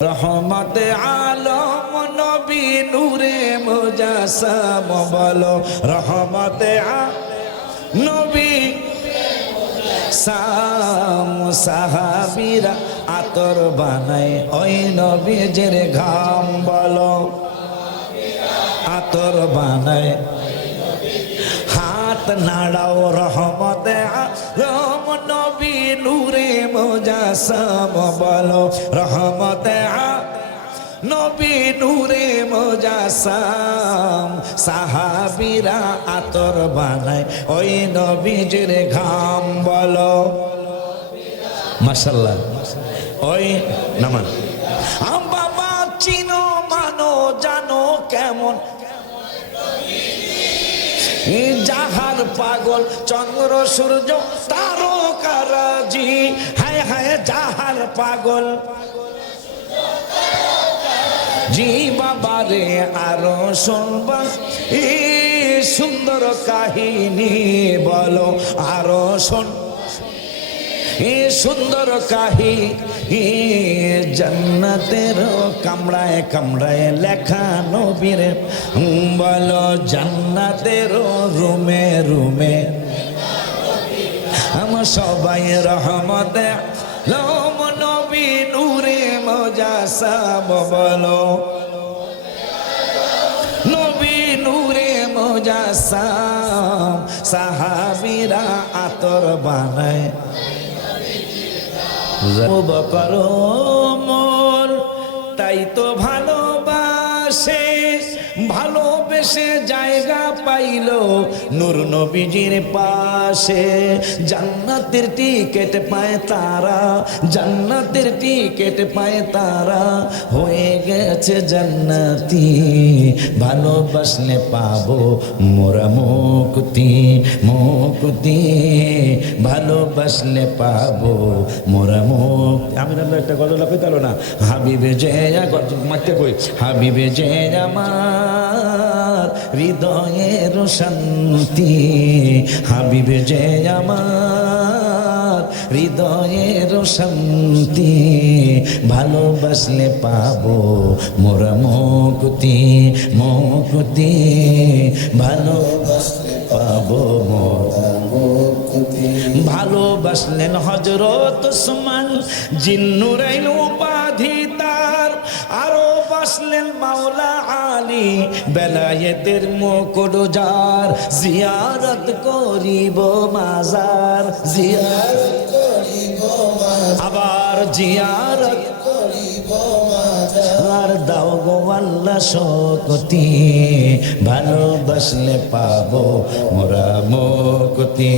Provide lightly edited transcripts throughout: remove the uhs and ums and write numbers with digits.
রহমতে আলম নবী নূরে মুজাসসাম বলো রহমতে নবী সাম সাহাবীরা আতর বানায় ওই নবীর ঘাম বলো আতর বানায় হাত নাড়াও রহমতে আলম নবী নূরে মুজাসসাম বলো রহমতে নবী নূরে মুজাসসাম সাহাবীরা আতর বানায় ওই নবীজির ঘাম বলো মাশাআল্লাহ ওই নামান বাবা চিনো মানো জানো কেমন জাহার পাগল চন্দ্র সূর্য তারকারাজি হায় হায় জাহার পাগল জি বাবা রে আরো শুনবা সুন্দর কাহিনী বলো আরো শোন সুন্দর কাহিনী জান্নাতের কামড়ায় কামড়ায় লেখা নবীর বলো জান্নাতের রুমে রুমে আমার সবাই রহমতে আলম নবী নূরে মুজাসসাম বলো নবী নূরে মুজাসসাম সাহাবীরা আতর বানায় বকর মোর তাই তো ভালোবাসে ভালোবেসে জায়গা পাইলো নূর নবীজির পাশে জান্নাতের টিকেট পায় তারা জান্নাতের টিকেট পায় তারা হয়ে গেছে জান্নাতি ভালোবাসলে পাবো মোরা মুক্তি মুক্তি ভালোবাসলে পাবো মোরা মুক্তি আমি একটা গজল পেতালো না হাবিবে যে মারতে কই হাবিবে যে আমার হৃদয়ের শান্তি হাবিবে যে আমার হৃদয়ের শান্তি ভালোবাসলে পাবো মোরা মুক্তি মুক্তি ভালোবাসলে পাবো মোরা মুক্তি ভালোবাসলেন হযরত ওসমান জিন্নুরাইন উপাধি তার আরো বাসলেন মাওলা আলী বেলায়েতের মুকুট যার জিয়ারত করিব মাজার জিয়ারত করিব আবার জিয়ারত করিব মাজার দাও গো আল্লাহ শক্তি ভালোবাসলে পাবো মোরা মুক্তি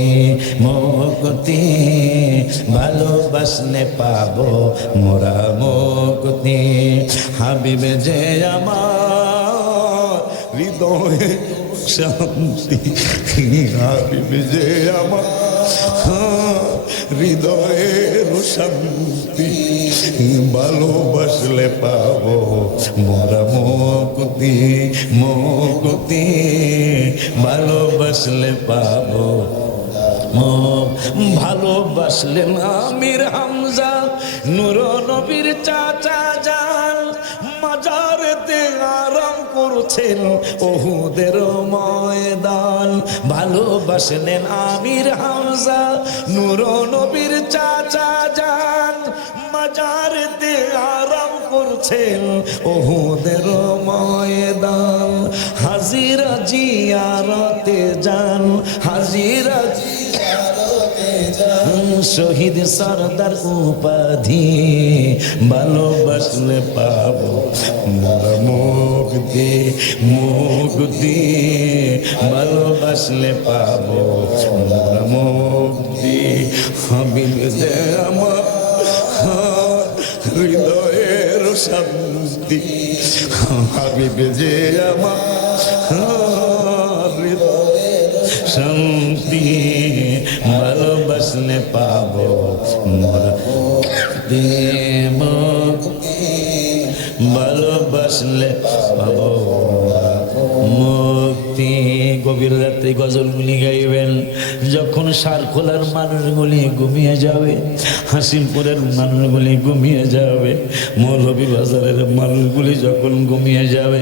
মুক্তি ভালোবাসলে পাবো মোরা মুক্তি হাবিবে যে আমার হৃদয়ে শান্তি হাবিবে যে আমার হৃদয়ের শান্তি ভালোবাসলে পাবো মোরা মুক্তি মুক্তি ভালোবাসলে পাবো ভালোবাসলেন আমির হামজা নূর নবীর চাচা জান মাজারেতে আরাম করছেন উহুদের ময়দান ভালোবাসলেন আমির হামজা নূর নবীর চাচা জান মাজারেতে আরাম করছেন উহুদের ময়দান হাজিরা জিয়ারতে যান হাজিরা শহীদ সরদার উপাধি ভালোবাসলে পাবো মোরা মুক্তি মুক্তি ভালোবাসলে পাবো মোরা মুক্তি হাবিবে যে আমার হৃদয়ের শান্তি হাবিবে যে আমার হৃদয়ের শান্তি ভালোবাসলে পাবো মোরা মুক্তি ভালোবাসলে পাবো মুক্তি গভীর রাত্রে গজলগুলি গাইবেন। যখন সারখোলার মানুষগুলি ঘুমিয়ে যাবে, হাসিমপুরের মানুষগুলি ঘুমিয়ে যাবে, মৌলভীবাজারের মানুষগুলি যখন ঘুমিয়ে যাবে,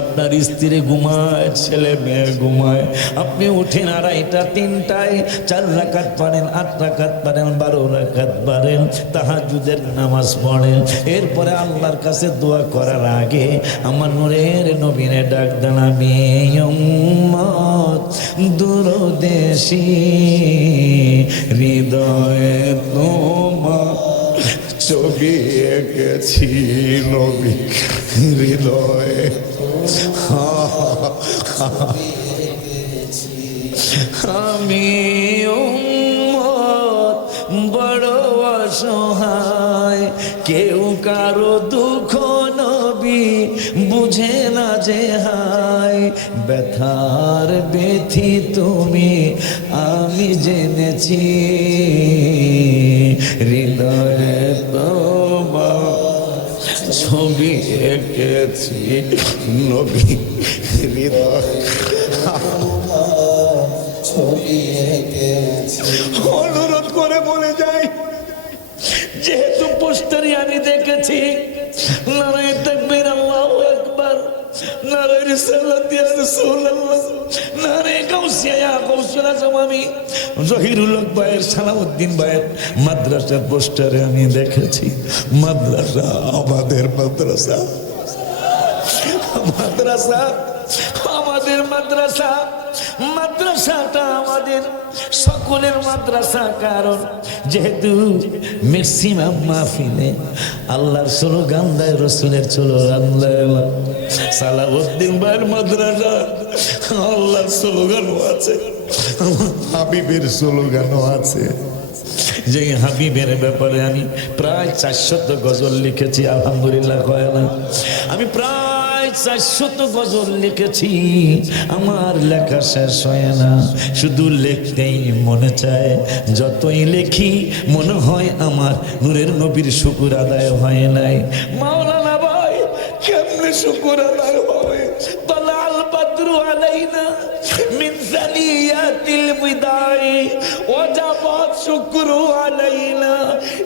আপনার স্ত্রী ঘুমায়, ছেলে মেয়ে ঘুমায়, আপনি উঠেন আড়াইটা তিনটায়, 4 রাকাত পারেন, 8 রাকাত পারেন, 12 রাকাত পারেন, তাহাজ্জুদের নামাজ পড়েন। এরপরে আল্লাহর কাছে দোয়া করার আগে আমার নূরের নবীনে ডাক দেন, আমি উম্মত দূরদেশী হৃদয়ে তোমার ছবি এঁকেছি নবী হৃদয়ে, আমি উম্মত বড় অসহায়, কেউ কারো দুঃখ নবী বুঝে না যে হায়, ব্যথার ব্যথি তুমি আমি জেনেছি, হৃদয়ে তোমার ছবি এঁকেছি নবী হৃদয়। অনুরোধ করে বলে যাই, যেহেতু পোস্টারই আমি দেখেছি, নারায়ে তাকবীর, আল্লাহু আকবার, নারায়ে রিসালাত ইয়া রাসূলুল্লাহ, নারায়ে গাউসিয়া ইয়া গাউসুল আজম। আমি জহিরুল হক ভাইয়ের, সালাউদ্দিন ভাইয়ের মাদ্রাসার পোস্টারে আমি দেখেছি, মাদ্রাসা আমাদের মাদ্রাসা, মাদ্রাসা আমাদের মাদ্রাসা, মাদ্রাসাটা আমাদের সকলের মাদ্রাসা। কারণ যেহেতু ম্যাক্সিমাম মাহফিলে আল্লাহর স্লোগান দেয়, রসুলের স্লোগান দেয়, সালাউদ্দিন ভাইয়ের মাদ্রাসা আল্লাহর স্লোগানও আছে, হাবিবের স্লোগানও আছে। যে হাবিবের ব্যাপারে আমি প্রায় 400 গজল লিখেছি, আলহামদুলিল্লাহ কয় না, আমি প্রায় 400 গজল লিখেছি। আমার লেখা শেষ হয় না, শুধু লিখতেই মনে চায়, যতই লেখি মনে হয় আমার নূরের নবীর শুকর আদায় হয় নাই। মাওলানা ভাই, কেমনে শুকর আদায় হবে? তালাল বদরু আলাইনা মিন সানিয়াতিল বিদাই ওয়াজাবাত শুকরু আলাইনা।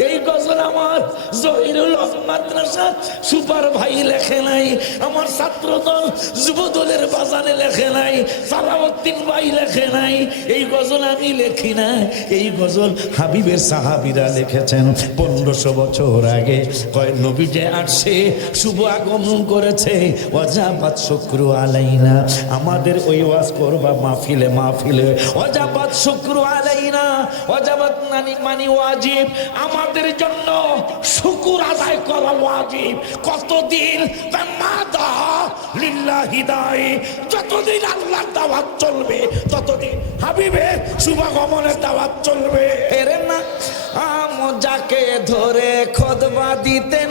এই গজল আমার জহিরুল হক মাদ্রাসা সুপার ভাই লেখে নাই, আমার ছাত্রদল যুবদলের বাজানে লেখে নাই, সালাউদ্দিন ভাই লেখে নাই, এই গজল আমি লেখি না, এই গজল হাবিবের সাহাবীরা লিখেছেন 1500 বছর আগে। কয় নবী যে আসছে, শুভ আগমন করেছে, ওয়াজাবাত শুকরু আলাইনা। আমাদের ওই ওয়াজ করবা মাহফিলে, মাহফিলে ওয়াজাবাত শুকরু আলাইনা, ওয়াজাবাত মানে ওয়াজিব, আমাদের জন্য শুকর আদায় করা ওয়াজিব। কতদিন? মাদা লিল্লাহি দাই, যতদিন আল্লাহর দাওয়াত চলবে ততদিন হাবিবের শুভাগমনের দাওয়াত চলবে। এরে না আম যাকে ধরে খুতবা দিতেন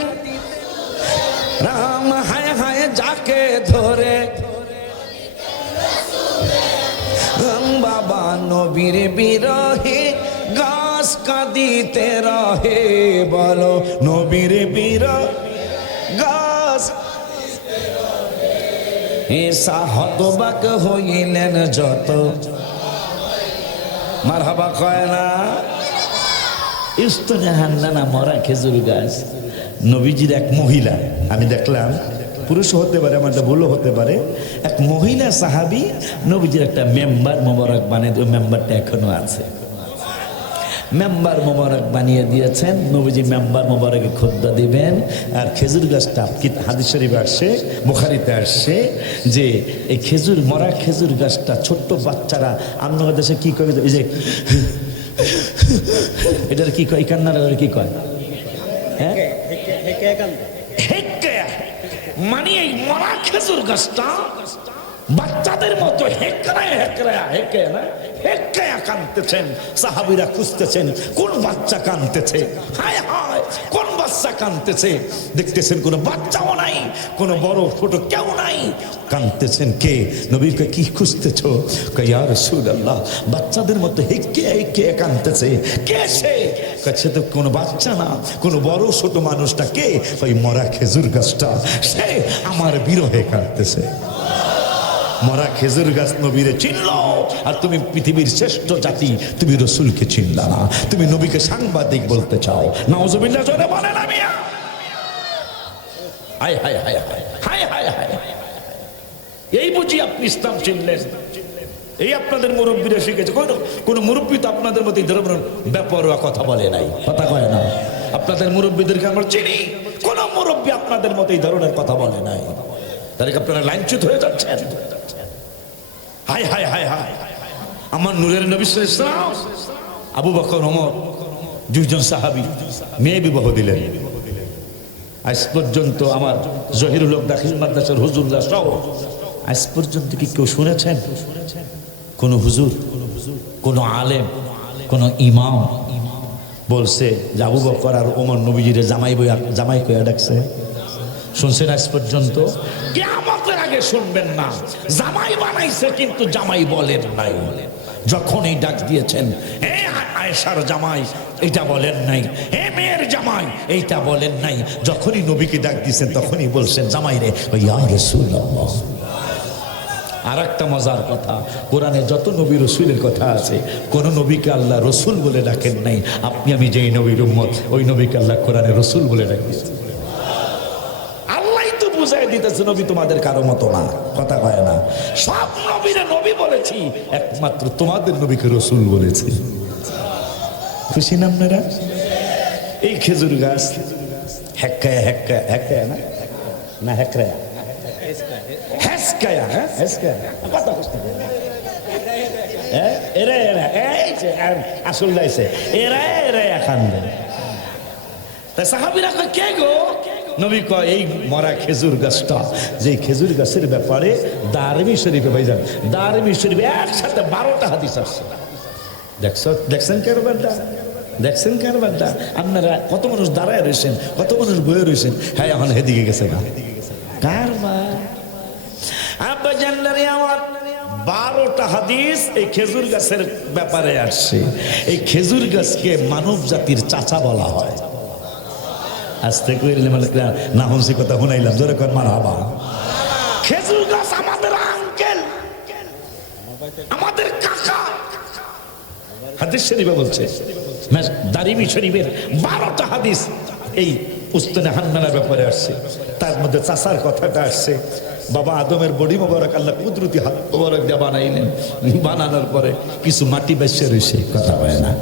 রাম, হায় হায় যাকে ধরে বাবা নবীর বিরহে গাছ কাঁদিতে রহে, বলো নবীর বিরহ গাছ। এসা হতবাক হইলেন যত, মারহাবা কয় না, ইস্তনেহান্না মরা খেজুর গাছ। নবীজির এক মহিলা, আমি দেখলাম, পুরুষ হতে পারে, আমার ভুলও হতে পারে, এক মহিলা সাহাবী নবীজির একটা মেম্বার মোবারক বানিয়ে, ওই মেম্বারটা এখনো আছে, মেম্বার মোবারক বানিয়ে দিয়েছেন। নবীজি মেম্বার মোবারকে খুতবা দিবেন, আর খেজুর গাছটা কি হাদিস শরীফে আসছে, বুখারীতে আসছে যে এই খেজুর, মরা খেজুর গাছটা ছোট্ট বাচ্চারা আমাদের দেশে কি করে, এই যে এটার কি কয়, কান্নার কি কয়, হ্যাঁ মানে এই মরা খেজুর গাছটা বাচ্চাদের মতো হেকড়ায় হেকড়ায় হেকে না হেকড়ায় কাঁদতেছেন। সাহাবীরা খুঁজতেছেন কোন বাচ্চা কাঁদতেছে, হায় হায় কোন বাচ্চা কাঁদতেছে। দেখতেছেন কোনো বাচ্চাও নাই, কোনো বড় ছোট কেউ নাই, কাঁদতেছেন কে? নবীকে কি খুঁজতেছো? কয় ইয়া রাসূলুল্লাহ, বাচ্চাদের মতো হেকে হেকে কাঁদতেছে, কে সে? কাছে তো কোনো বাচ্চা না, কোনো বড় ছোট মানুষটা কে? ওই মরা খেজুর গাছটা, সে আমার বিরহে কাঁদতেছে। মরা খেজুর গাছ নবীরে চিনলো, আর তুমি পৃথিবীর শ্রেষ্ঠ জাতি, তুমি রসুলকে চিনলা না, তুমি নবীকে সাংবাদিক বলতে চাও। নাউজুবিল্লাহ জোরে বলেন না মিয়া। হায় হায় হায় হায় হায় হায় হায়। এই বুঝি আপনি ইসলাম চিনলেন? এই আপনাদের মুরব্বীরা শিখেছে। কোন মুরব্বী তো আপনাদের মতো এই ধরনের বেপরোয়া কথা বলে নাই, কথা কয় না। আপনাদের মুরব্বীদেরকে আমরা চিনি, কোন মুরব্বী আপনাদের মতো এই ধরনের কথা বলে নাই। তাহলে আপনারা লাইনচ্যুত হয়ে যাচ্ছেন। হায় হায় হায় হায়। আমার নূরের নবী সাল্লাল্লাহু আলাইহি ওয়াসাল্লাম আবু বকর ওমর দুইজন সাহাবী মেয়ে বিবাহ দিলেন। আজ পর্যন্ত আমার জহিরুল হক দাখিল মাদ্রাসার হুজুররা সহ আজ পর্যন্ত কি কেউ শুনেছেন কোন হুজুর, কোন আলেম, কোন ইমাম বলছে যে আবু বকর আর ওমর নবীজিরে জামাই কইয়া ডাকছে? শুনছেন আজ পর্যন্ত? কিয়ামতের আগে শুনবেন না। জামাই বানাইছে কিন্তু জামাই বলেন নাই। যখন এই ডাক দিয়েছেন, হে আয়েশার জামাই, এটা বলেন নাই। হে মেয়ের জামাই, এইটা বলেন নাই। যখনই নবীকে ডাক দিয়েছেন তখনই বলছেন জামাই রে ইয়া রাসূলুল্লাহ। আর একটা মজার কথা, কোরআনে যত নবী রসুলের কথা আছে, কোন নবীকে আল্লাহ রসুল বলে ডাকেন নাই। আপনি আমি যেই নবীর উম্মত, ওই নবীকে আল্লাহ কোরআনে রসুল বলে ডাকিয়েছে। আল্লাহ তো বুঝাই দিতেছে নবী তোমাদের কারো মতো না, কথা কয় না। সব নবীরে নবী বলেছি, একমাত্র তোমাদের নবীকে রসুল বলেছি। খুশি না আপনারা? এই খেজুর গাছ হেক্কায়া হেক্কায়া হেক্কায়া না না হেক্কায়া হেসকায়া, হ্যাঁ হেসকায়া কথা কষ্ট এরা এরা এই যে আসল লাইছে এরা এরা এখন তা সাহাবীরা কয় কে গো? নবী কয় এই মরা খেজুর গাছটা, যে খেজুর গাছের ব্যাপারে দারমি শরীফে ভাইজান, দারমি শরীফে একসাথে 12টা হাদিস আসছে। দেখছেন কারবারটা, দেখছেন কারবারটা? আপনারা কত মানুষ দাঁড়ায় রয়েছেন, কত মানুষ বয়ে রয়েছেন। হ্যাঁ এখন হেদিকে গেছে না কারবার। আব্বা জানলারে আমার 12টা হাদিস এই খেজুর গাছের ব্যাপারে আসছে। এই খেজুর গাছকে মানব জাতির চাচা বলা হয়। আস্তে কইলে মানে না হুনসি কথা শুনাইলাম, জোরে কর মারহাবা। খেজুর গাছ আমাদের আঙ্কেল, আমাদের কাকা। হাদিস শরীফে বলছে, দারিমি শরীফের 12টা হাদিস এই উস্তানে হান্নানের ব্যাপারে আসছে। তার মধ্যে চাচার কথাটা আসছে। বাবা আদমের বডি মোবারক আল্লাহ কুদরতি হাত মোবারক দিয়ে বানাইলেন। বানানোর পরে কিছু মাটি বাচ্চা রয়েছে, কথা হয় না,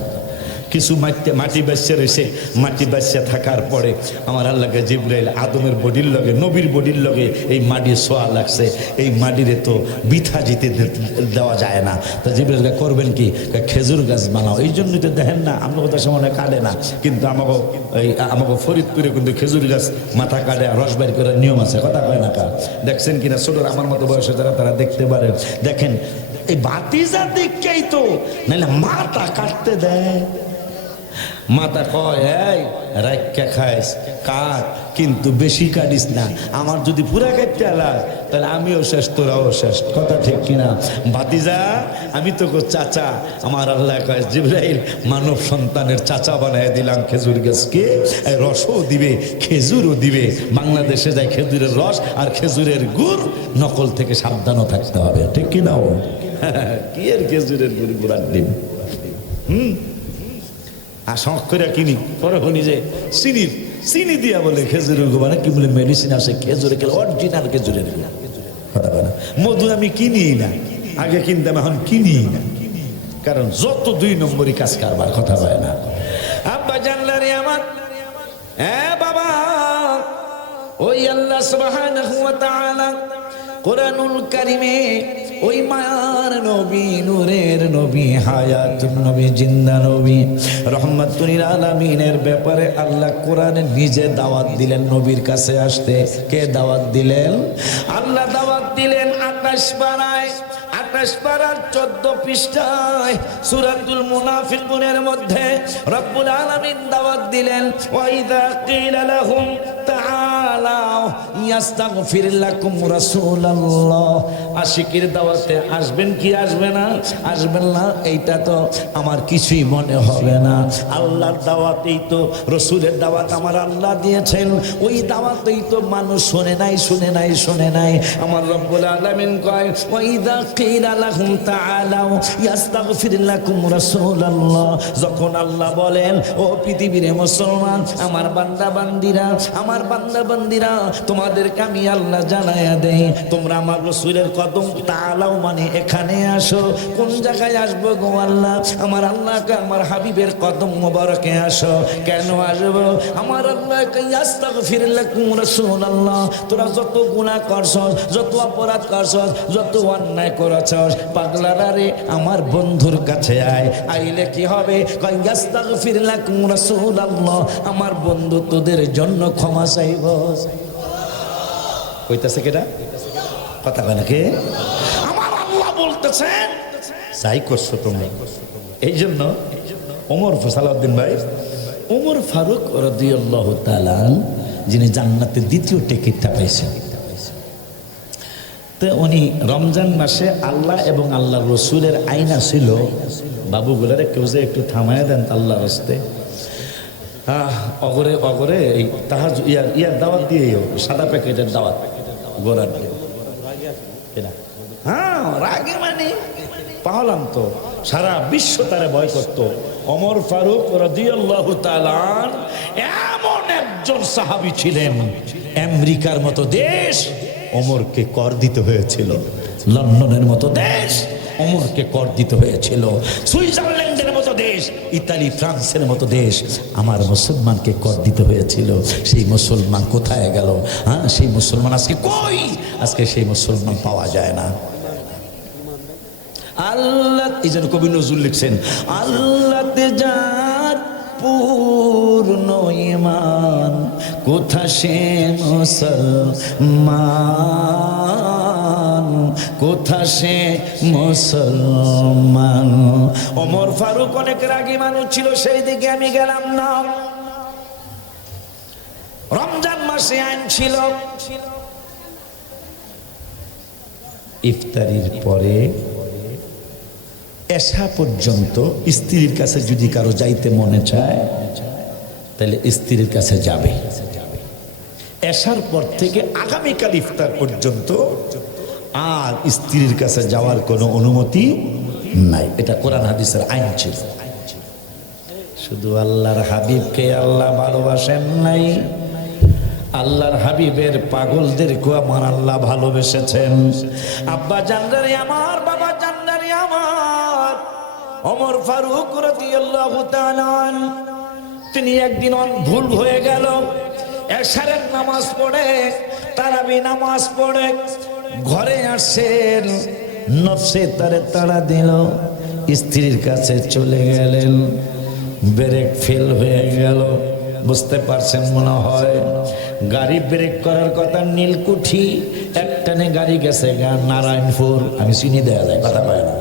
কিছু মাটি বাচ্চা রয়েছে। মাটি বাচ্চা থাকার পরে আমার আল্লাহকে জিবরাইল আদমের বডির লগে, নবীর বডির লগে এই মাটির ছোঁয়া লাগছে। এই মাটিরে তো বৃথা জিতে দেওয়া যায় না। তা জিবরাইলকে করবেন কি? খেজুর গাছ বানাও। এই জন্যই তো দেখেন না আমাকে তো সময় কাটে না, কিন্তু আমাকে ফরিদপুরে কিন্তু খেজুর গাছ মাথা কাটে রস বের করার নিয়ম আছে, কথা কয় না কা? দেখছেন কিনা ছোট আমার মতো বয়সে যারা তারা দেখতে পারে। দেখেন এই বাতিজা দেখকেই তো নাহলে মাথা কাটতে দেয়। মাথা কয় এই রাইখা খাইস কাট, কিন্তু বেশি কাটিস না। আমার যদি পুরা কাটতে আলাস তাহলে আমিও শেষ, তোরাও শেষ, কথা ঠিক কিনা? ভাতিজা আমি তো চাচা। আমার আল্লাহ কয় জিবরাইল মানব সন্তানের চাচা বানায় দিলাম খেজুর গাছকে। রসও দিবে, খেজুরও দিবে। বাংলাদেশে যায় খেজুরের রস আর খেজুরের গুড়, নকল থেকে সাবধানও থাকতে হবে, ঠিক কিনা? কি এর খেজুরের গুড় গুড়ার ডিম আর শখ করে কিনি, পরে শুনি যে চিনি দিয়া বলে খেজুরের গুড়, মানে কি বলে মেডিসিন আছে খেজুরে খেলে, অরিজিনাল খেজুরের গুড়, কথা বলে না। মধু আমি কিনি না, আগে কিনতাম, এখন কিনি না, কারণ যত 2 নম্বরই কাজ কারবার, কথা বলে না। আব্বা জানলারে আমার, হ্যাঁ বাবা, ওই আল্লাহ সুবহানাহু ওয়া তাআলা কোরআনুল কারীমে ওই মায়ার নবী, নূরের নবী, হায়াতুন নবী, জিন্দা নবী, রহমাতুল লিল আলামিনের ব্যাপারে আল্লাহ কোরআনে নিজে দাওয়াত দিলেন নবীর কাছে আসতে। কে দাওয়াত দিলেন? আল্লাহ দাওয়াত দিলেন 28 পারায়, 28 পারার 14 পৃষ্ঠায় সূরাতুল মুনাফিকুনের মধ্যে রব্বুল আলামিন দাওয়াত দিলেন, ওয়া ইযা কিলা লাহুম তাআলাউ ইয়াস্তাগফির লাকুম রাসূলুল্লাহ। আশিকের দাওয়াতে আসবেন কি আসবে না? আসবেন না, এইটা তো আমার কিছুই মনে হবে না। আল্লাহর দাওয়াতেই তো, রসুলের দাওয়াত আমার আল্লাহ দিয়েছেন, ওই দাওয়াতেই তো মানুষ শুনে নাই শুনে নাই শুনে নাই। আমার রব্বুল আলামিন কয় ওয়াইদা কিলা লাহুম তাআলাউ ইয়াস্তাগফির লাকুম রাসূলুল্লাহ, যখন আল্লাহ বলেন ও পৃথিবীর মুসলমান আমার বান্দা বান্দিরা, আমার বান্দা বান্দিরা তোমাদেরকে আমি আল্লাহ জানায়া দেই, তোমরা আমার রসুলের কদম তাআলাউ মানে এখানে আসো। কোন জায়গায় আসবো গো আল্লাহ? আমার আল্লাহকে, আমার হাবিবের কদম মোবারকে আসো। কেন আসবো? আমার আল্লাহকে ইয়াস্তাগফির লাকুম রাসূলুল্লাহ, তোরা যত গুনাহ করছস, যত অপরাধ করছস, যত অন্যায় করেছস, পাগলারা রে আমার বন্ধুর কাছে আয়। আইলে কি হবে? কয় ইয়াস্তাগফির লাকুম রাসূলুল্লাহ, আমার বন্ধু তোদের জন্য ক্ষমা চাইব। কইতাছে কেডা? কথা কয় নাকি? আমার আল্লাহ বলতেছেন যাই করছো তুমি। এই জন্য ওমর সালাউদ্দিন ভাই, ওমর ফারুক রাদিয়াল্লাহু তাআলা যিনি জান্নাতের দ্বিতীয় টিকিটটা পাইছেন, তো উনি রমজান মাসে আল্লাহ এবং আল্লাহ রসুলের আইনা ছিল, বাবুগুলারে কেউ যে একটু থামায় দেন আল্লাহর হস্তে, অগরে অগরে এই তাহাজ ইয়ার দাওয়াত দিয়ে, সাদা প্যাকেটের দাওয়াত গোড়ার দিয়ে। হ্যাঁ, রাগে মানে পাহলাম তো, সারা বিশ্ব তারে ভয় করত। ওমর ফারুক রাদিয়াল্লাহু তাআলা এমন একজন সাহাবী ছিলেন, আমেরিকার মতো দেশ ওমরকে কর দিতে হয়েছিল, লন্ডনের মতো দেশ ওমরকে কর দিতে হয়েছিল, সুইজারল্যান্ডের মতো দেশ, ইতালি ফ্রান্সের মতো দেশ আমার মুসলমানকে কর দিতে হয়েছিল। সেই মুসলমান কোথায় গেল? হ্যাঁ, সেই মুসলমান আজকে কই? আজকে সেই মুসলমান পাওয়া যায় না। আল্লাহ, এই জন্য কবি নজরুল লিখছেন, আল্লাহতে যার পূর্ণ ঈমান, কোথা সে মুসলমান, কোথা সে মুসলমান। ওমর ফারুক অনেক রাগী মানুষ ছিল, সেই দিকে আমি গেলাম না। রমজান মাসে আইন ছিল ইফতারির পরে এশা পর্যন্ত স্ত্রীর কাছে যদি কারো যাইতে মনে চায় তাহলে স্ত্রীর কাছে যাবে। এশার পর থেকে আগামীকাল ইফতার পর্যন্ত আর স্ত্রীর কাছে যাওয়ার কোনো অনুমতি নাই। এটা কোরআন হাদিসের আইন ছিল। শুধু আল্লাহর হাবিবকে আল্লাহ ভালোবাসেন নাই, আল্লাহর হাবিবের পাগলদেরকে আমার আল্লাহ ভালোবেসেছেন। আব্বা জানদারি আমার, বাবা জানদারি আমার, ওমর ফারুক রাদিয়াল্লাহু তাআলা তিনি একদিন ভুল হয়ে গেল, এশারের নামাজ পড়ে, তারাবি নামাজ পড়ে ঘরে আসেন, নফসে তারে তাড়া দিল, স্ত্রীর কাছে চলে গেলেন, ব্রেক ফেল হয়ে গেল, বুঝতে পারছেন মনে হয়। গাড়ি ব্রেক করার কথা নীলকুঠি, একটানে গাড়ি গেছে নারায়ণপুর, আমি চিনি দেয়া যায়, কথা পায় না,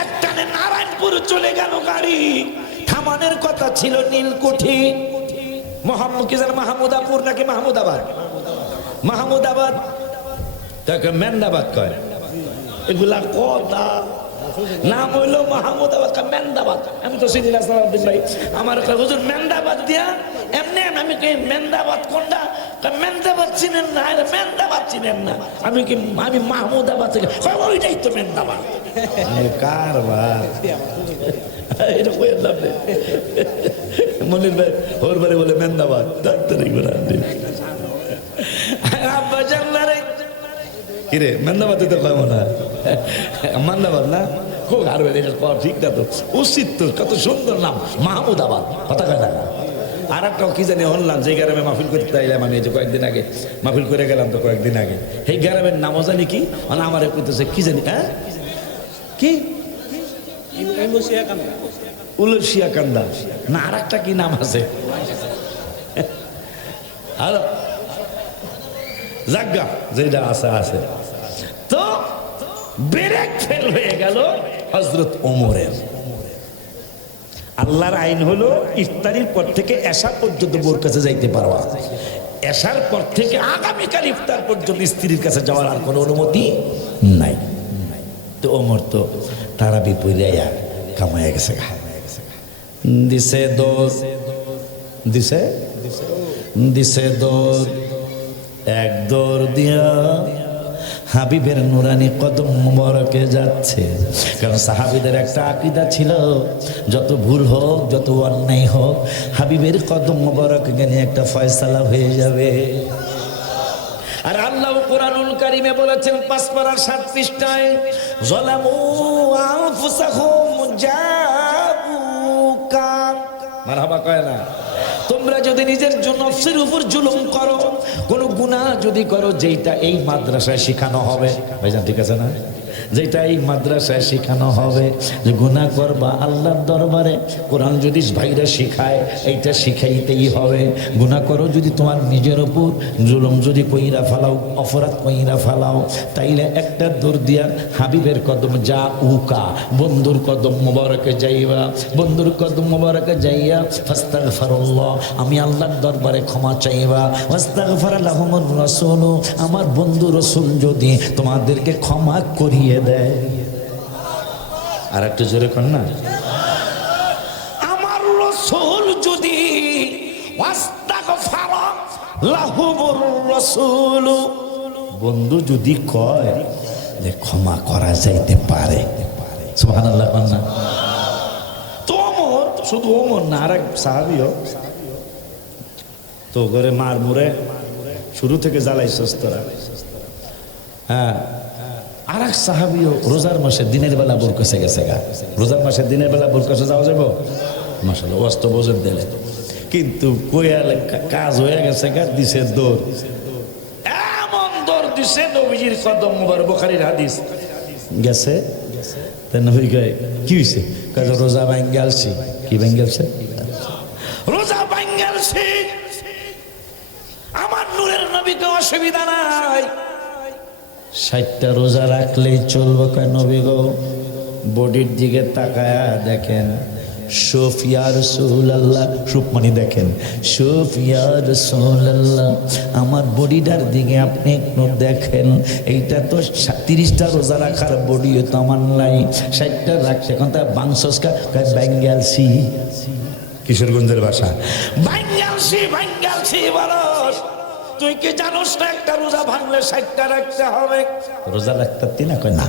একটানে নারায়ণপুর চলে গেল গাড়ি। থামানের কথা ছিল নীলকুঠি, মোহাম্মদ কি জানে মাহমুদাপুর নাকি মাহমুদাবাদ, মাহমুদাবাদ তাকে মেন্দাবাদ কয়, এগুলা কথা নাম হইলো মাহমুদাবাদ, মেন্দাবাদ। আমি তো চিনি না সালাউদ্দিন ভাই, আমার হুজুর মেন্দাবাদ দিয়া এমনি আমি কি মেন্দাবাদ কোনটা? মেন্দাবাদ চিনেন না? মেন্দাবাদ চিনেন না? আমি কি আমি মাহমুদাবাদ থেকে, ওইটাই তো মেন্দাবাদ। কারবার এটা কই লাভ নেই। মনির ভাই ওর বাড়ি বলে মেন্দাবাদ, ডাক্তারি ঘোরা আব্বা জানলারে কিরে মেন্দাবাদে তো কয় মনে হয় মান্দাবাদ না, খুব আর ঠিক না তো, উচিত তো, কত সুন্দর নাম মাহমুদাবাদ, কথা কয় না। আর একটা কি জানি হলাম, যে গ্রামে মাহফিল করতে চাইলাম আমি, যে কয়েকদিন আগে মাহফিল করে গেলাম, তো কয়েকদিন আগে এই গ্রামের নামও জানি কি, মানে আমার কইতেছে কি জানি, হ্যাঁ কি উলসিয়া কান্দা না, আর একটা কি নাম আছে, আর জাগা যেটা আছে আছে। তো ব্রেক ফেল হয়ে গেল হযরত ওমরের। আল্লাহর আইন হলো ইফতারির পর থেকে এশা পর্যন্ত বোর কাছে যাইতে পারবা, এশার পর থেকে আগামীকাল ইফতার পর্যন্ত স্ত্রীর কাছে যাওয়ার আর কোনো অনুমতি নাই। তো ওমর তো তারাবি পইরাইয়া কামাইয়া গেছে, দিছে দৌড়, দিছে দৌড়, এক দৌড় দিয়া হাবিবের নুরানি কদম মোবারকে যাচ্ছে। কারণ সাহাবীদের একটা আকীদা ছিল, যত ভুল হোক, যত অন্যায় হোক, হাবিবের কদম মোবারক গেলে একটা ফয়সালা হয়ে যাবে। আর আল্লাহ কোরআনুল কারীমে বলেছেন 5 পারার 7 পৃষ্ঠায়, যালামু আনফুসাহুম জাবুকা, মারহাবা কয় না, তোমরা যদি নিজের নফসের উপর জুলুম করো, কোনো গুনাহ যদি করো, যেটা এই মাদ্রাসায় শেখানো হবে, ভাইজান ঠিক আছে না, যেটা এই মাদ্রাসায় শেখানো হবে যে গুনাহ করবা আল্লাহর দরবারে, কোরআন যদি ভাইরা শিখায় এইটা শিখাইতেই হবে। গুনাহ করো যদি তোমার নিজের উপর জুলুম যদি কইরা ফালাও, অপরাধ কইরা ফালাও, তাইলে একটা দৌড় দিয়া হাবিবের কদম যা উকা, বন্ধুর কদম মোবারকে যাইবা, বন্ধুর কদম মোবারকে যাইয়া ফাস্তাগফিরুল্লাহ, আমি আল্লাহর দরবারে ক্ষমা চাইবা, ওয়াস্তাগফার লাহুমুর রাসূল, আমার বন্ধু রাসূল যদি তোমাদেরকে ক্ষমা করিয়ে দেয়। আর একটু জোরে কর না, আমার রাসূল যদি ওয়াস্তাগফার লাহুমুর রাসূল, বন্ধু যদি কয় যে ক্ষমা করা যাইতে পারে, সুবহানাল্লাহ কর না। তো ওমর, শুধু ওমর না, আরেক সাহাবীও তো ঘরে মার মুরে শুরু থেকে জ্বালাইছস তোরা। হ্যাঁ, আর এক সাহাবীও রোজার মাসে দিনের বেলা বোরকসে গেছে গা, রোজার মাসে দিনের বেলা বোরকসে যাওয়া যাবো, মাশাআল্লাহ অস্ত বোঝের দিলে, কিন্তু কোয়াল কাজ হয়ে গেছে গা, দিছে দৌড়, এমন দৌড় দিছে নবীজির কদম মুবারক, বুখারীর হাদিস গেছে। নবী কয় কি হইছে, কয় রোজা ভাঙ্গালছি। কি ভাঙ্গালছে? রোজা ভাঙ্গালছি। আমার নূরের নবীকে অসুবিধা নাই, 60টা রোজা রাখলেই চলবে। কয় নবী গো, বডির দিকে তাকায়া দেখেন, সুফিয়া রাসূলুল্লাহ, সুপমানি দেখেন, সুফিয়া রাসূলুল্লাহ, আমার বডিটার দিকে আপনি একটু দেখেন, এইটা তো 30টা রোজা রাখার বডিও তো আমার নাই, 60টা রাখছে, এখন তার বাংসস্কা ব্যাঙ্গালসি, কিশোরগঞ্জের ভাষা, ব্যাঙ্গালসি, ব্যাঙ্গালসি বলস, তুই কি জানোস না একটা রোজা ভাঙলে 60টা রাখতে হবে? রোজা রাখতে না, কয় না,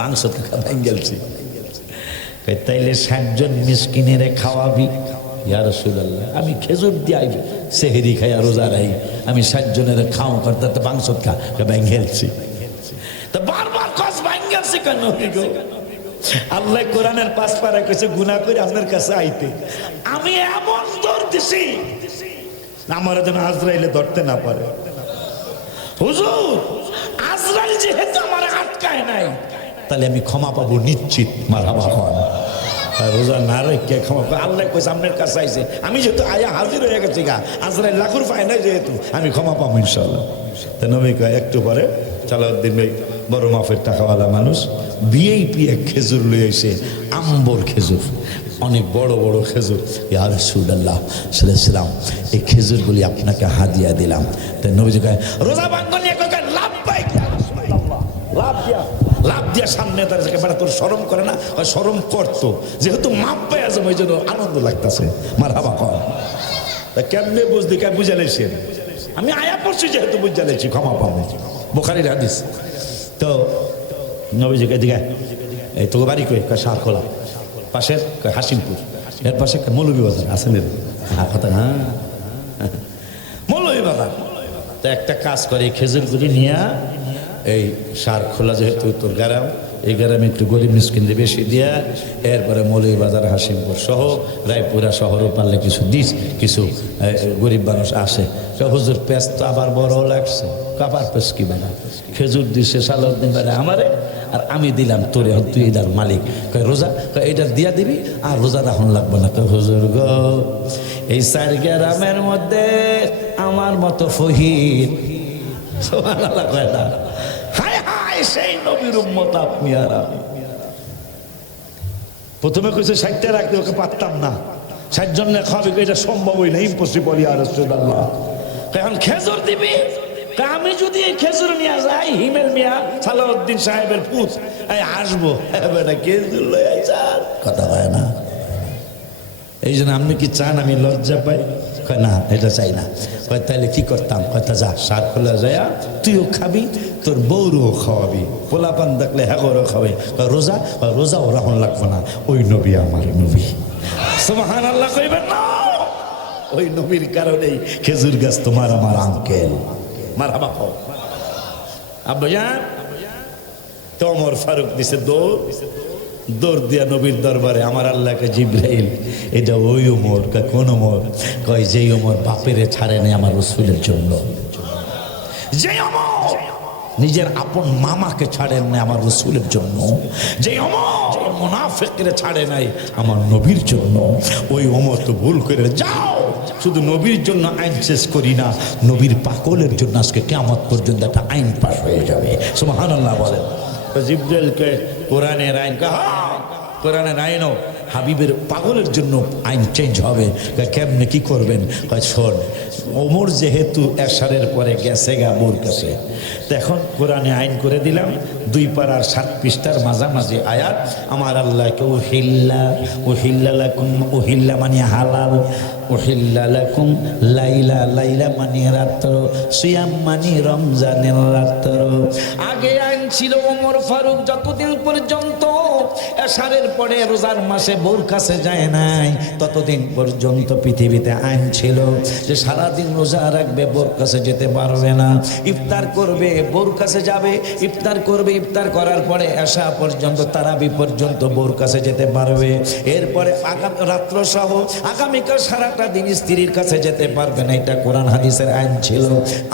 বাংশ ব্যাঙ্গালসি। তাইলে 60 জন মিসকিনেরে খাওয়াবি? ইয়া রাসূলুল্লাহ, আমি খেজুর দিয়াই সেহরি খাই আর রোজা রাই, আমি 60 জনের খাওয়া করতে তো মাংস খা, ব্যাঙ্গেলছি। তো বারবার কস ব্যাঙ্গেলছি কেন? আল্লাহ কোরআনের 5 পারা কইছে গুনাহ করে আপনার কাছে আইতে, আমি এমন দৌড় দিছি আমার যেন আজরাইলে ধরতে না পারে। হুজুর, আজরাইল যেহেতু আমার আটকায় নাই, তাহলে আমি ক্ষমা পাবো নিশ্চিত। মারহাবা খান, রোজা না রেখে ক্ষমা, আল্লাহ কইছে আপনার কাছে আইছে, আমি যেহেতু আয়া হাজির হয়ে গেছি গা, আজরাইল লাখুর পায় নাই যেহেতু, আমি ক্ষমা পাবো ইনশাআল্লাহ। তো নবী কয় একটু পরে সালাউদ্দিন ভাই বড় মাফের টাকাওয়ালা মানুষ, ভিআইপি এক খেজুর লয়ে এসে, আম্বর খেজুর, অনেক বড় বড় খেজুর, ইয়া রাসূলুল্লাহ সাল্লাল্লাহু আলাইহি সাল্লাম, এই খেজুরগুলি আপনাকে হাদিয়া দিলাম। তাই নবীজি কয় রোজা ভাঙন নিয়ে কয় লাভবাইক ইয়া রাসূলুল্লাহ, লাভ দিয়া সামনে তার মানে তোর শরম করে না? শরম করতো, যেহেতু মাপ পাই আছে ওই জন্য আনন্দ লাগতেছে। মারহাবা কর, কেমনে বুঝলি? কে বুঝালেছেন? আমি আয়া পড়ছি যেহেতু বুঝালেছি, ক্ষমা পাবো, বুখারীর হাদিস। তো নবীজিকে দিকে এই তোকে বাড়ি কই? সার খোলা, পাশের হাসিমপুর, এর পাশে মৌলভীবাজার আছে না? হ্যাঁ কথা, হ্যাঁ মৌলভীবাজার। তো একটা কাজ করে, এই খেজুরগুলি নিয়ে এই সার খোলা যেহেতু তোর গ্রাম, এই গ্রামে একটু গরিব মিসকিনদের বেশি দিয়া, এরপরে মৌলভীবাজার, হাসিমপুর সহ রায়পুরা শহরও পারলে কিছু দিস, কিছু গরিব মানুষ আসে। হুজুর পেঁচ তো আবার বড় লাগছে, কাবার পেঁচ কি বানা, খেজুর দিছে সালাউদ্দিন বানা আমারে, আর আমি দিলাম তোরে, তুই এটার মালিক। কয় রোজা, এইটা দিয়া দিবি, আর রোজা রাখুন লাগবে না। কয় হুজুর গো, এই 4 গ্রামের মধ্যে আমার মতো ফহির, সুবহানাল্লাহ কয় না, হায় হায় সেই নবীর উম্মত আপনি আর আমি। প্রথমে কইছে 60টা রাখতে, ওকে পারতাম না, 60 জনের খাওয়াবে, এটা সম্ভবই না, ইম্পসিবল ইয়া রাসূলুল্লাহ। এখন খেজুর দিবি, আমি যদি এই খেজুর নিয়ে যাই হিমেল মিয়া সালাউদ্দিন সাহেবের পুত আসবো, বেটা খেজুর লয়ে আইছার কথা হয় না। এই জন্য আপনি কি চান আমি লজ্জা পাই? কয় না, এটা চাই না। কয় তাহলে কি করতাম? কথা যা সার খোলা যায়, তুইও খাবি, তোর বউরও খাওয়াবি, পোলাপান দেখলে হ্যাগরও খাবে। কয় রোজা? কয় রোজা ও রাখুন লাগবো না, ওই নবী আমার নবী। সুবহানাল্লাহ কইবেন না? ওই নবীর কারণেই খেজুর গাছ তোমার আমার আঙ্কেল। মারহাবা খাও আব্বাজান। তো ওমর ফারুক দিছে দৌড় দিয়া নবীর দরবারে। আমার আল্লাহকে জিব্রাইল, এটা ওই ওমর। কোন ওমর? কয় যেই ওমর বাপেরে ছাড়ে নাই আমার রাসূলের জন্য, যে ওমর নিজের আপন মামাকে ছাড়েন নাই আমার রাসূলের জন্য, যে ওমর মুনাফিকরে ছাড়ে নাই আমার নবীর জন্য, ওই ওমর তো ভুল করে যাও। শুধু নবীর জন্য আইন শেষ করি না, নবীর পাগলের জন্য আজকে কিয়ামত পর্যন্ত একটা আইন পাস হয়ে যাবে। সুবহানাল্লাহ বলেন। জিব্রাইলকে কোরআনের আইন, কোরআনের আইনও হাবিবের পাগলের জন্য আইন চেঞ্জ হবে। কেমনে কি করবেন? শোন, ওমর যেহেতু এশারের পরে গেছে গা বোর কাছে, এখন কোরআনে আইন করে দিলাম 2 পারার 7 পৃষ্ঠার মাঝামাঝি আয়াত। আমার আল্লাহকে ওহিল্লা লাকুম, ওহিল্লা মানে হালাল, ওহিল্লা লাকুম লাইলা, লাইলা মানে রাত্র, সিয়াম মানে রমজানের রাত্র। আগে আইন ছিল ওমর ফারুক যতদিন পর্যন্ত এশারের পরে রোজার মাসে বউর কাছে যায় নাই, ততদিন পর্যন্ত পৃথিবীতে আইন ছিল যে সারাদিন রোজা রাখবে, বউর কাছে যেতে পারবে না। ইফতার করবে, বউর কাছে যাবে, ইফতার করবে, ইফতার করার পরে এশা পর্যন্ত, তারাবি পর্যন্ত বউর কাছে যেতে পারবে। এরপরে আগামী রাত্র সহ আগামীকাল সারাটা দিন স্ত্রীর কাছে যেতে পারবে না। এটা কোরআন হাদিসের আইন ছিল।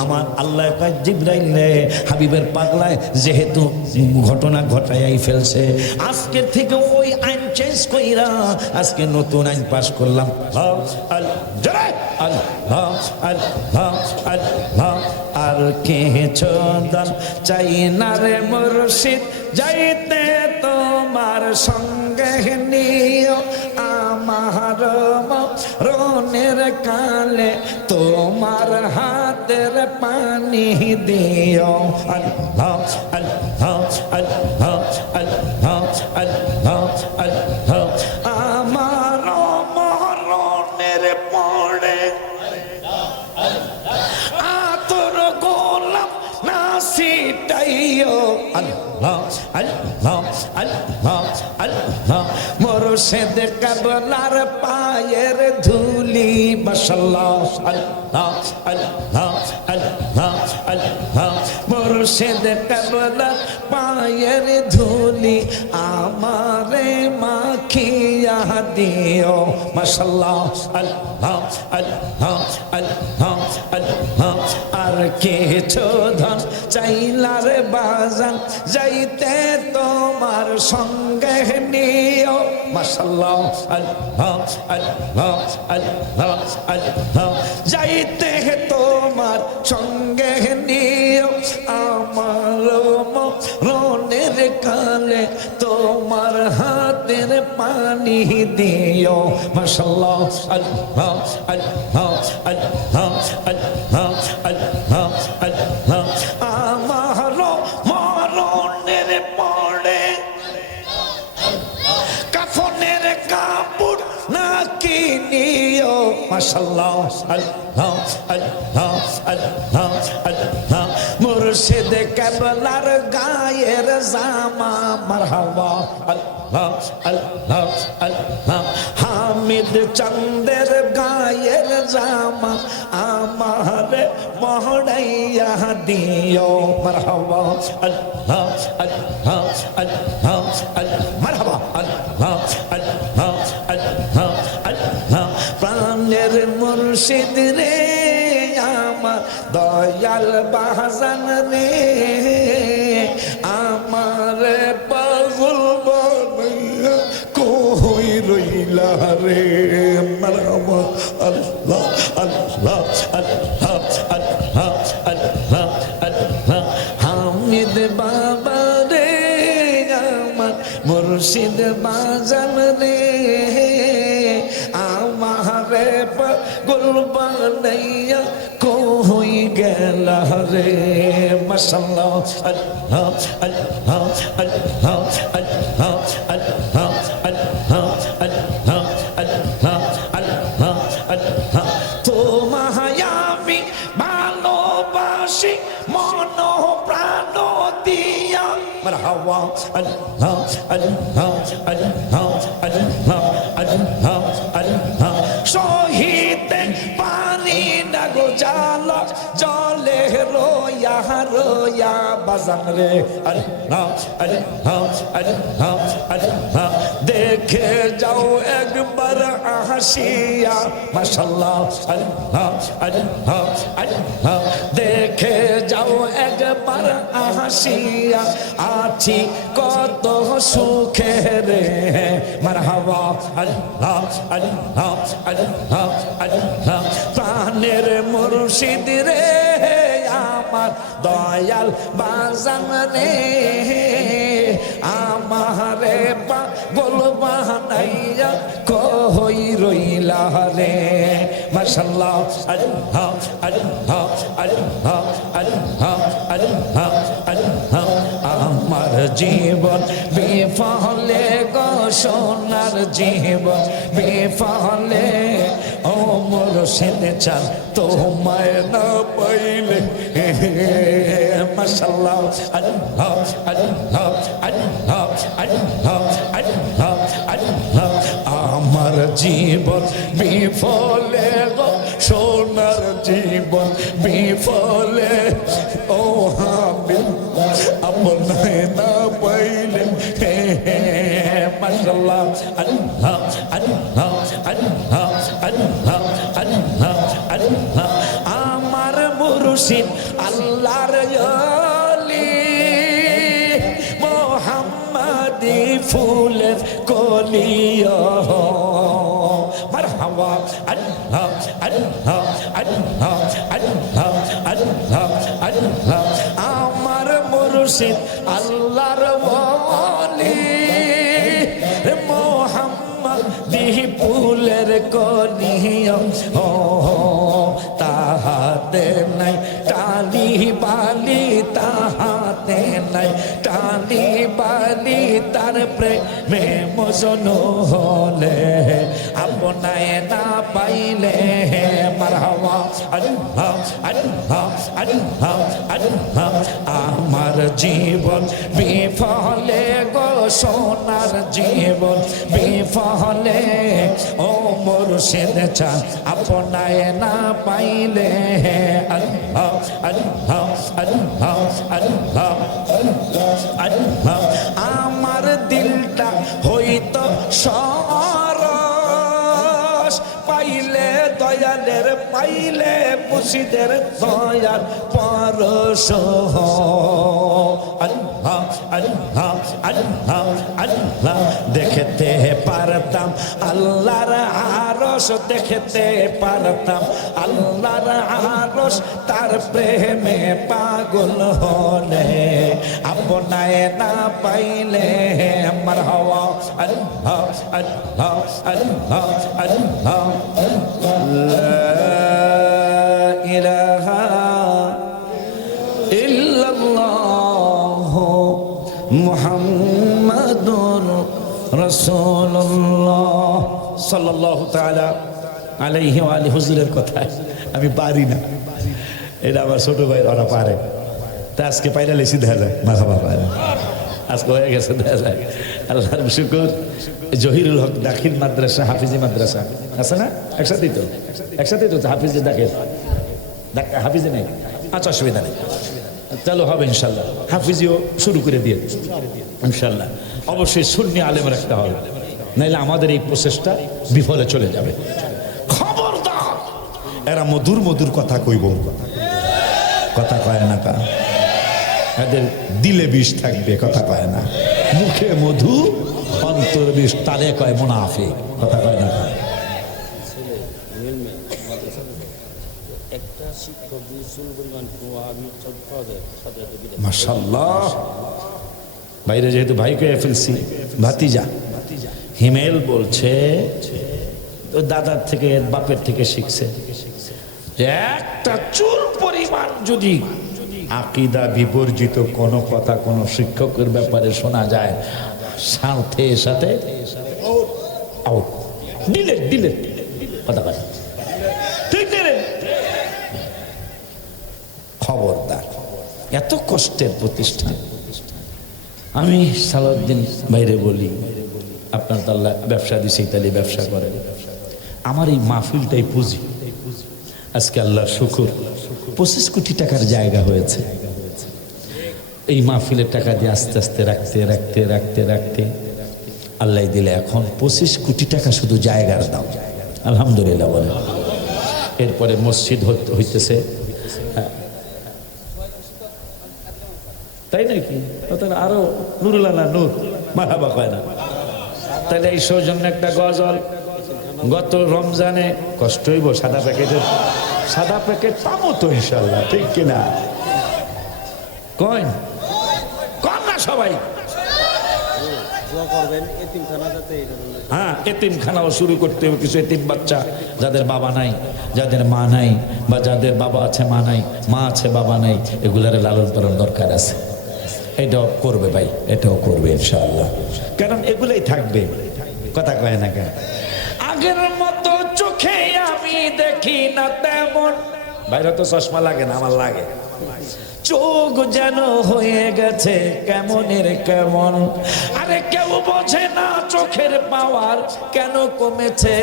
আমার আল্লাহ জিব্রাইল হাবিবের পাগলায় যেহেতু ঘটনা ঘটাই ফেলছে, আজকের থেকে ওই আইন চেঞ্জ কইরা আজকে নতুন আইন পাস করলাম। আর কে চন্দন চাই না রে মুর্শিদ, যাইতে তোমার সঙ্গে নিও, আমার রনের কালে তোমার হাতের পানি দিও। আল্লাহ আল্লাহ আল্লাহ আল্লাহ আল্লাহ আল্লাহ। আমার মরণের পরে আতর গোলাপ না সিটাইও। আল্লাহ আল্লাহ আল্লাহ আল্লাহ। মুর্শিদ কাবলার পায়ের ধুলি, মাশাআল্লাহ। আল্লাহ আল্লাহ আল্লাহ আল্লাহ। মুর্শিদ কাবলার পায়ের ধুলি আমারে মাখিয়া দিও, মাশাআল্লাহ। আল্লাহ আল্লাহ আল্লাহ আল্লাহ। আর কিছু ধন চাইলার বাজান, যাইতে তোমার সঙ্গে নিও, মাশাআল্লাহ। আল্লাহ আল্লাহ আল্লাহ আল্লাহ। যাইতে তোমার সঙ্গে নিও, আমার মরণের কালে তোমার হাতের পানি দিও, মাশাআল্লাহ। আল্লাহ আল্লাহ আল্লাহ আল্লাহ আল্লাহ আল্লাহ। আমার মরণের পরে কাফনের কাপড় না কিনিও, মাশাআল্লাহ। আল্লাহ আল্লাহ আল্লাহ আল্লাহ। মুর্শিদ কাবলার গায়ের জামা, মারহাবা। আল্লাহ আল্লাহ আল্লাহ। হামিদ চন্দের গায়ের জামা আমার মহড়াইয়া দিও, মারহাবা। আল্লাহ আল্লাহ আল্লাহ আল্লাহ। মারহাবা। আল্লাহ আল্লাহ আল্লাহ আল্লাহ। প্রাণের মুর্শিদ রে আমার দয়াল বাহাজান রে, আমার পাগল বানাইয়া কই রইলা রে, মারহাবা। আল্লাহ আল্লাহ আল্লাহ আল্লাহ আল্লাহ আল্লাহ। হামিদ বাবা রে আমার মুর্শিদ বাজান রে, আমারে পাগল বানাইয়া কই গেল রে মাশাআল্লাহ আল্লাহ আল্লাহ আল্লাহ আল্লাহ আল্লাহ আল্লাহ আল্লাহ আল্লাহ আল্লাহ আল্লাহ তোমায় আমি ভালোবাসি মন প্রাণ দিয়া মারহাবা আল্লাহ আল্লাহ আল্লাহ আল্লাহ আল্লাহ আল্লাহ সহিতে পানি না গো জালা জলে রোয়া রোয়া বাজান রে আল্লাহ আল্লাহ আল্লাহ আল্লাহ দেখে যাও একবার হাসিয়া মাশাআল্লাহ আল্লাহ আল্লাহ আল্লাহ দেখে যাও একবার হাসিয়া আছি কত সুখে রে মারহাবা আল্লাহ আল্লাহ আল্লাহ আল্লাহ প্রাণের মুর্শিদ রে আমার দয়াল বাজান রে আমারে পাগল বানাইয়া কই রইলা রে মাশাআল্লাহ আল্লাহ আল্লাহ আল্লাহ আল্লাহ আল্লাহ আল্লাহ আমার জীবন বিফলে গো সোনার জীবন বিফলে ও মুর্শিদ চান তোমায় না পাইলে মাশাআল্লাহ আল্লাহ আল্লাহ আল্লাহ আল্লাহ আল্লাহ আল্লাহ আমার জীবন বিফলে গো সোনার জীবন বিফলে ও হাবিব আপনায় না পাইলে মাশাআল্লাহ আল্লাহ আল্লাহ আল্লাহ আল্লাহ আল্লাহ আল্লাহ আমার মুর্শিদ আল্লাহর ওলি মোহাম্মদি ফুলের কলিয়া মারহাবা আল্লাহ আল্লাহ আল্লাহ আল্লাহ আল্লাহ আল্লাহ আমার মুর্শিদ আল্লাহর ওলি মোহাম্মদি ফুলের কলিয়া তাহাতে নাই টালি বালি তাহাতে নাই টালি বালি তার প্রেমে মজনু হলে আপনায় না পাইলে মারহাবা আল্লাহ আল্লাহ আল্লাহ আল্লাহ আমার জীবন বিফলে গো সোনার জীবন বিফলে ও মুর্শিদ চান আপনায় না পাইলে আল্লাহ আল্লাহ আল্লাহ আল্লাহ আল্লাহ আমার দিলটা হইতো সরস পাইলে দয়ালের পাইলে মুর্শিদের দয়াল পরশ আল্লাহ আল্লাহ আল্লাহ আল্লাহ দেখতে পারতাম আল্লাহর আরশ দেখতে পারতাম আল্লাহর আরশ তার প্রেমে পাগল হলে আপনায় না পাইলে মারহাবা আল্লাহ আল্লাহ আল্লাহ আল্লাহ লা ইলাহা ইল্লাল্লাহ মুহাম্মাদুর রাসূলুল্লাহ সাল্লাল্লাহু তাআলা আলাইহি ওয়া আলিহি হুজুরের কথা আমি পারি না, এটা আমার ছোট ভাই ওরা পারে, তা আজকে পাইরা লেছি দেখা যায় মারহাবা পারে, আজকে হয়ে গেছে দেখা যায়। আল্লাহর শুকর। জহিরুল হক দাখিল মাদ্রাসা হাফিজি মাদ্রাসা আছে না, একসাথেই তো হাফিজি দাখিল হাফিজি নেই, আচ্ছা অসুবিধা নেই, চলো হবে ইনশাল্লাহ, হাফিজিও শুরু করে দিয়ে ইনশাল্লাহ। অবশ্যই সুন্নি আলেম রাখতে হবে, নাইলে আমাদের এই প্রচেষ্টা বিফলে চলে যাবে। খবরদার, এরা মধুর মধুর কথা কইব, কথা কয় না, কা এদের দিলে বিষ থাকবে, কথা কয় না, মুখে মধু অন্তর বিষ, তালে কয় মুনাফিক, কথা কয় না। মাশাআল্লাহ, বাইরে যেহেতু ভাইকে ফেলছি, ভাতিজা হিমেল বলছে দাদার থেকে বাপের থেকে শিখছে যে একটা চুল পরিমাণ যদি আকীদা বিবর্জিত কোনো কথা কোনো শিক্ষকের ব্যাপারে শোনা যায়, সাথে সাথে আউট, ডিলেট ডিলেট, কথা কথা ঠিক নেই। খবরদার, এত কষ্টের প্রতিষ্ঠান। আমি সালাউদ্দিন বাইরে বলি, আপনার তো আল্লাহ ব্যবসা দিছে, ইতালি ব্যবসা করেন, আমার এই মাহফিলটাই পুঁজি। আজকে আল্লাহ শুকুর 25 কোটি টাকার জায়গা হয়েছে। এই মাহফিলের টাকা দিয়ে আস্তে আস্তে রাখতে রাখতে রাখতে রাখতে আল্লাহ দিলে এখন 25 কোটি টাকা শুধু জায়গার দাম, আলহামদুলিল্লাহ বলে। এরপরে মসজিদ হইতেছে, তাই নাকি? আরো নুরুল্লাহ না নূর মারহাবা কয় না? তাহলে এই সৌজন্য একটা গজল গত রমজানে, কষ্ট হইব সাদা প্যাকেট পাবো তো ইনশাল্লাহ, ঠিক কিনা কয়? কম না সবাই? হ্যাঁ, এতিমখানাও শুরু করতে হবে। কিছু এতিম বাচ্চা যাদের বাবা নাই, যাদের মা নাই, বা যাদের বাবা আছে মা নাই, মা আছে বাবা নাই, এগুলার লালন পালন দরকার আছে। এটাও করবে ভাই, এটাও করবে ইনশাআল্লাহ, কারণ এগুলাই থাকবে। কথা কয় না কেন? আগের মতো চোখে আমি দেখি না তেমন, বাইরে তো চশমা লাগে না, আমার লাগে। চোখ যেন হয়ে গেছে কেমনের কেমন, আরে কেউ বোঝে না চোখের পাওয়ার কেন কমেছে।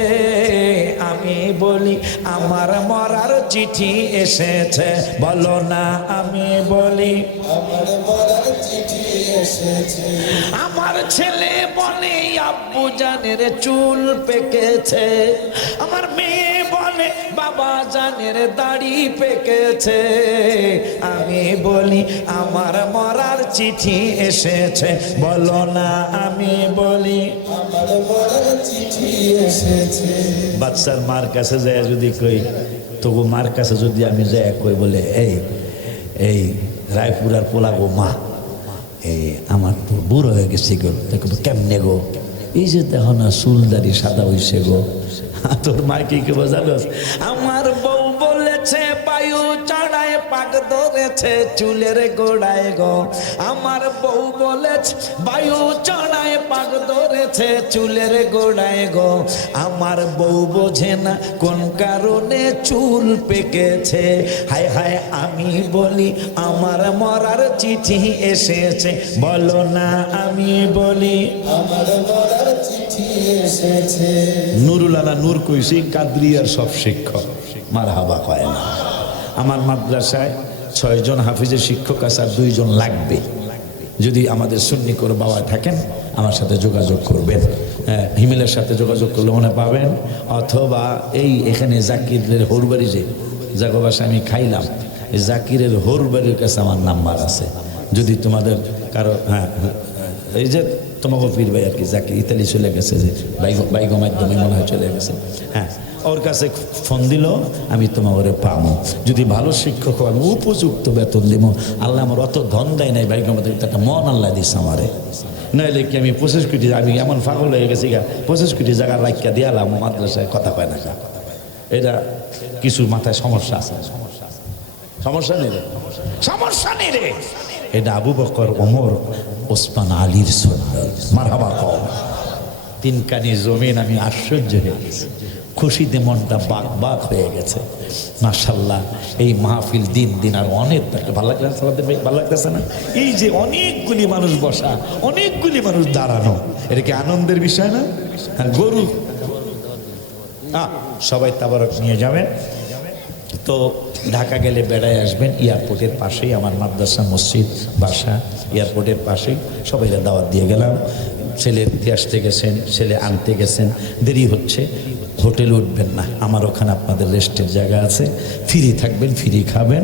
আমি বলি আমার মরার চিঠি এসেছে, বলো না আমি বলি আমার মরার চিঠি এসেছে। আমার ছেলে বলে আব্বু জানের চুল পেকেছে, আমার মেয়ে বলে বাবা জানের দাড়ি পেকেছে। আমি বলি আমার মরার চিঠি এসেছে, বলো না আমি বলি আমার মরার চিঠি এসেছে। বাচ্চার মার কাছে যায় যদি কই, তবু মার কাছে যদি আমি যাই কই বলে এই রায়পুরার পোলা গো মা, এই আমার তো বুড়ো হয়ে গেছে গো। কেমনে গো? এই যে দেখো না চুলদারি সাদা হইছে গো। তোর মা কি বোঝালো? আমার বউ বলেছে বায়ু চড়ায় পাক ধরেছে চুলের গোড়ায় গো। আমার বউ বলেছে বায়ু চড়ায় পাক ধরেছে চুলের গোড়ায় গো। আমার বউ বোঝে না কোন কারণে চুল পেকেছে। হায় হায় আমি বলি আমার মরার চিঠি এসেছে, বলো না আমি বলি আমার মরার চিঠি এসেছে। নুরুলানা নূর কইছি কাদরিয়ার সব শিক্ষক, মারহাবা কয় না। আমার মাদ্রাসায় 6 জন হাফিজের শিক্ষক আছে, আর 2 জন লাগবে। যদি আমাদের সুন্নি করে বাবা থাকেন আমার সাথে যোগাযোগ করবেন, হিমেলের সাথে যোগাযোগ করলে মনে পাবেন। অথবা এই এখানে জাকিরের হোরবাড়ি যে জাগো বাসা আমি খাইলাম, এই জাকিরের হোরবাড়ির কাছে আমার নাম্বার আছে। যদি তোমাদের কারো এই যে তোমাকে পীর ভাই আর কি জাকির ইতালি চলে গেছে, যে বাইগো মাধ্যমে মনে হয় চলে গেছে, হ্যাঁ ওর কাছে ফোন দিল আমি তোমাকে পাবো। যদি ভালো শিক্ষক হয় আমি উপযুক্ত বেতন দিব। আল্লাহ আমার অত ধন দেয় নাই, বাইগো মাধ্যমে একটা মন আল্লাহ দিস আমারে। নাইলে কি আমি 25 কোটি, আমি এমন পাগল হয়ে গেছি গা, 25 কোটি জায়গা রাখিয়া দিয়ালাম মাদ্রাসায়, কথা কয় না। এটা কিছু মাথায় সমস্যা আছে, সমস্যা নেই রে, সমস্যা নেই রে। এটা আবু বকর, ওমর, ওসমান আলীর সুন্নাত, মারহাবা কও। 3 কানি জমিন, আমি আশ্চর্য হয়ে গেছি, খুশিতে মনটা বাক হয়ে গেছে। মাশাআল্লাহ এই মাহফিল দিন দিন আর অনেক ভালো লাগছে। সালাদের ভাই ভালো লাগতেছে না? এই যে অনেকগুলি মানুষ বসা, অনেকগুলি মানুষ দাঁড়ানো, এটা কি আনন্দের বিষয় না? গরু সবাই তাবারক নিয়ে যাবেন। তো ঢাকা গেলে বেড়ায় আসবেন, এয়ারপোর্টের পাশেই আমার মাদ্রাসা, মসজিদ, বাসা এয়ারপোর্টের পাশেই। সবাই দাওয়াত দিয়ে গেলাম। ছেলে দিয়ে আসতে গেছেন, ছেলে আনতে গেছেন, দেরি হচ্ছে, হোটেলে উঠবেন না, আমার ওখানে আপনাদের রেস্টের জায়গা আছে, ফ্রি থাকবেন, ফ্রি খাবেন।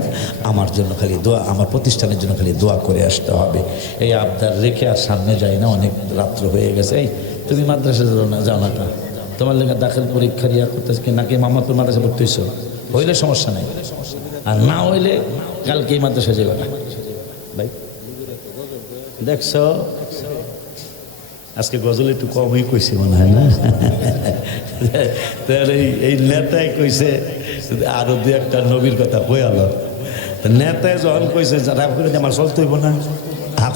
আমার জন্য খালি দোয়া, আমার প্রতিষ্ঠানের জন্য খালি দোয়া করে আসতে হবে। এই আবদার রেখে আর সামনে যাই না, অনেক রাত্র হয়ে গেছে। এই তুমি মাদ্রাসা যাও না, তোমার লেগে দাখিল পরীক্ষা ইয়া করতেছে কি নাকি? মামাপুর মাদ্রাসা পড়তে হইছো, হইলে সমস্যা নাই, আর না হইলে কালকে এই মাদ্রাসা যাবে না ভাই। দেখছো আজকে গজল একটু কমই কইছে মনে হয় না? তাহলে এই নেতায় কইছে আরো 2-1টা নবীর কথা কই আলো। নেতায় যখন কইছে রায়পুরে যে আমার চলতে হইব না,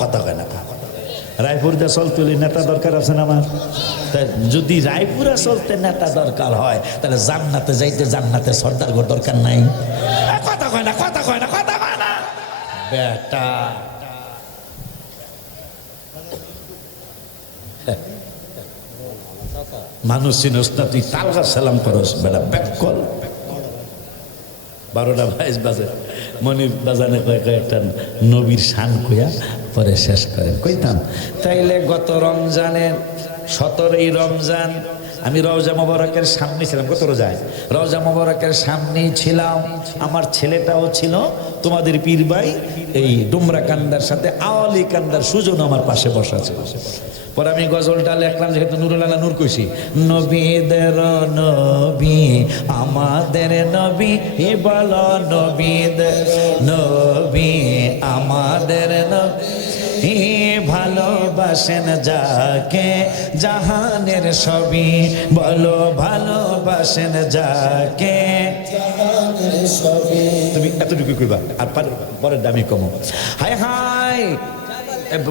কথা কয় না, রায়পুর দিয়ে চলতে হলে নেতা দরকার আছে না আমার। তাই যদি রায়পুরে চলতে নেতা দরকার হয় তাহলে জান্নাতে যাইতে জান্নাতে সর্দার ঘর দরকার নাই। কথা কয় না, কথা কয় না, কথা কয় না বেটা। মানুষ চিনস না, তুই তালগা সালাম করস বেটা ব্যাক কল। 12টা 22 বাজে মনির বাজানে কয়েকটা নবীর শান কইয়া পরে শেষ করেন। কইতাম তাইলে গত রমজানের 17ই রমজান আমি রওজা মোবারকের সামনে ছিলাম। কত রোজায়? রওজা মোবারকের সামনেই ছিলাম। আমার ছেলেটাও ছিল, তোমাদের পীর ভাই এই ডুমরা কান্দার সাথে আওয়ালি কান্দার সুজন আমার পাশে বসা ছিল। পরে আমি গজলটা লেখলাম, যেহেতু নুরুল আলা নূর কইছি, নবীদের নবী আমাদের নবী বল, নবীদের নবী আমাদের নবী ভালোবাসেন যাকে জাহানের সবই, বলো ভালোবাসেন যাকে জাহানের সবই। তুমি এতটুকু কইবা আর পরের দামি কমো। হায় হায়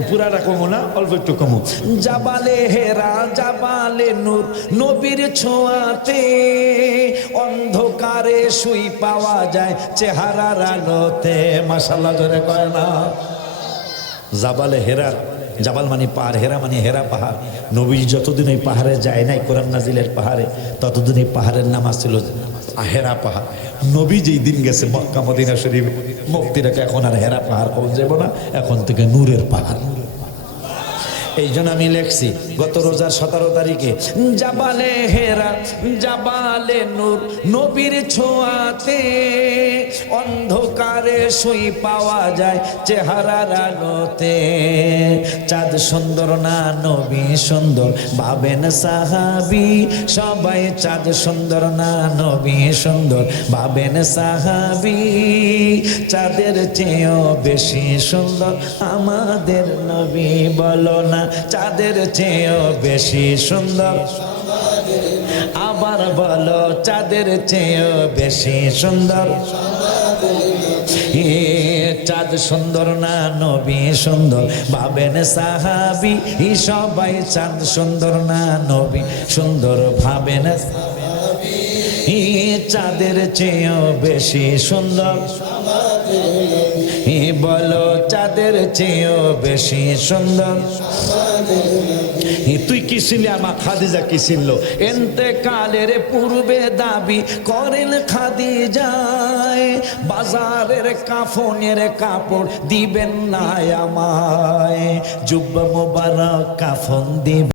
পুরাটা কমো না, অল্প একটু কমো। জাবালে হেরা জাবালে নূর নবীর ছোঁয়াতে অন্ধকারে শুই পাওয়া যায় চেহারার আলোতে। মাশাআল্লাহ জোরে কয় না। জাবালে হেরা, জাবাল মানে পাহাড়, হেরা মানে হেরা পাহাড়। নবী যতদিন এই পাহাড়ে যায় নাই কোরআন নাজিলের পাহাড়ে, ততদিন এই পাহাড়ের নাম ছিল হেরা পাহাড়। নবী যেই দিন গেছে মক্কা মদিনা শরীফ, মুক্তিটাকে এখন আর হেরা পাহাড় কখন যাব না, এখন থেকে নূরের পাহাড়। এই জন্য আমি লেখছি গত রোজার 17 তারিখে, জাবালে হেরা জাবালে নূর নবীর ছোঁয়াতে অন্ধকারে শুই পাওয়া যায় চেহারার আলোতে। চাঁদ সুন্দর না নবী সুন্দর ভাবেন সাহাবী, সবাই চাঁদ সুন্দর না নবী সুন্দর ভাবেন সাহাবী। চাঁদের চেয়েও বেশি সুন্দর আমাদের নবী, বলো না চাঁদের চেয়েও বেশি সুন্দর। আবার বলো চাঁদের চেয়েও বেশি সুন্দর। চাঁদ সুন্দর না নবী সুন্দর ভাবেন সাহাবী, সবাই চাঁদ সুন্দর না নবী সুন্দর ভাবেন। চাঁদের চেয়েও বেশি সুন্দর, বলো চাঁদের চেয়েও বেশি সুন্দর। তুই কি ছিলি আমার খাদিজা কি ছিল? এন্তেকালের পূর্বে দাবি করেন খাদিজায়, বাজারের কাফনের কাপড় দিবেন না আমায়, জুব্বা মোবারক কাফন দিবেন।